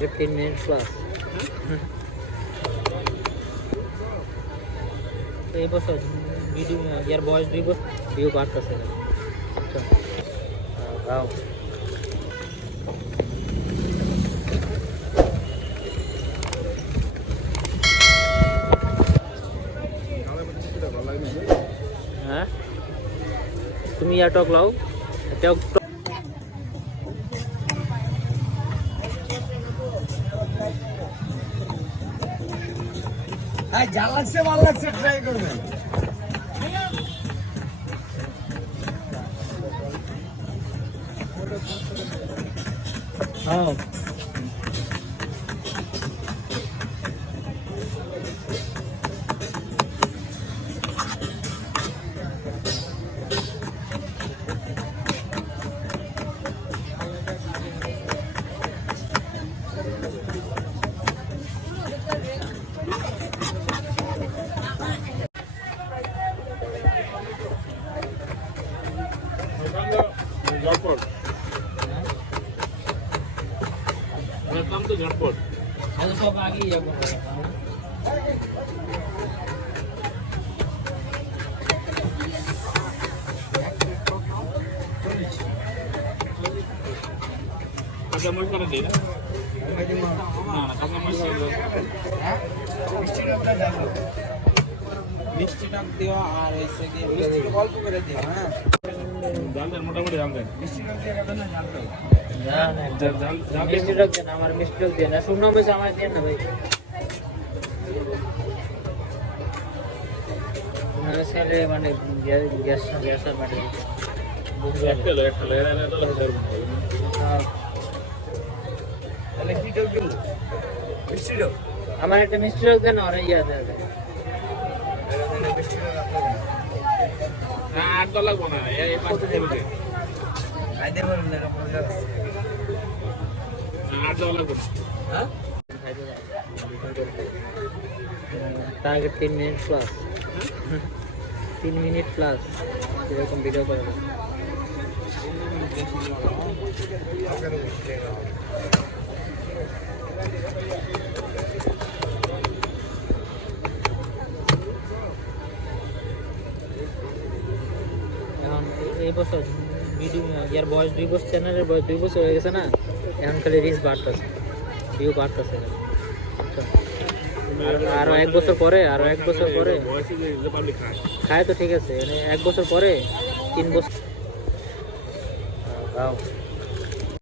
15 minute plus এই বছর video ইয়ার বয়স 2 বছর ভিউ বাড়তেছে আচ্ছা দাও হ্যাঁ তুমি ইয়া টক লাও টক যা লাগছে ভালো লাগছে ট্রাই করবেন হ্যাঁ झटपट काम तो झटपट आज सब आगे ही जाबो কাঁচা মরিচ করে দিই না না কাঁচা মরিচ মিষ্টি টক দিও আর হইছে কি মিষ্টি অল্প করে দিও হ্যাঁ জাল দেন মোটামুটি জাল দেন মিষ্টি টক দিয়ে কত না জাল দাও না মিষ্টি টক দেন আমার মিষ্টি টক দেন না শুকনো মরিচ আমার দেন না ভাই মেরে সালে মানে গ্যাস আর মাটি একটা এরা তো ধরব তাহলে কি টক দিও মিষ্টি টক আমার একটা মিষ্টি টক দেন আর ইয়া দেন মিষ্টি টক আপনাদের না $8 লাগবে না এই পাঁচটা দেবে আইতে পারেন না আপনারা $8 লাগবে হ্যাঁ target 3 minute plus 3 minute plus এরকম ভিডিও করে এখন এই বছর ভিডিও ইয়ার বয়স 2 বছর চ্যানেলের বয়স 2 বছর হয়ে গেছে না এখন খালি রিচ বাড়তেছে ভিউ বাড়তেছে আচ্ছা আরো 1 বছর পরে বয়সে যে পাবলিক খায় তো ঠিক আছে মানে 1 বছর পরে 3 বছর দাও